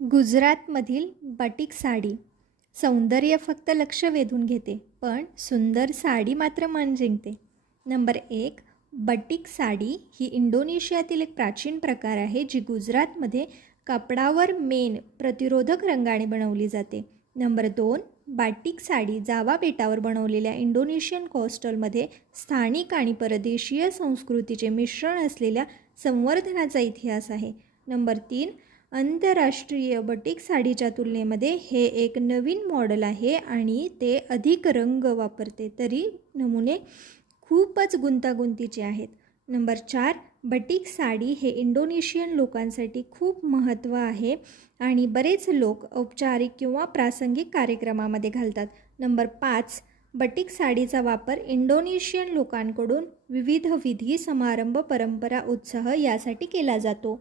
गुजरातमधील बाटिक साडी. सौंदर्य फक्त लक्ष वेधून घेते, पण सुंदर साडी मात्र मन जिंकते. नंबर 1. बाटिक साडी ही इंडोनेशियातील एक प्राचीन प्रकार आहे, जी गुजरातमध्ये कापडावर मेण प्रतिरोधक रंगाने बनवली जाते. नंबर 2. बाटिक साडी जावा बेटावर बनवलेल्या इंडोनेशियन कोस्टलमध्ये स्थानिक आणि परदेशीय संस्कृतीचे मिश्रण असलेल्या संवर्धनाचा इतिहास आहे. नंबर 3. आंतरराष्ट्रीय बाटिक साडीच्या तुलनेमध्ये हे एक नवीन मॉडेल आहे आणि ते अधिक रंग वापरते, तरी नमुने खूपच गुंतागुंतीचे आहेत. नंबर 4. बाटिक साडी हे इंडोनेशियन लोकांसाठी खूप महत्त्व आहे आणि बरेच लोक औपचारिक किंवा प्रासंगिक कार्यक्रमामध्ये घालतात. नंबर 5. बाटिक साडीचा वापर इंडोनेशियन लोकांकडून विविध विधी, समारंभ, परंपरा, उत्सव यासाठी केला जातो.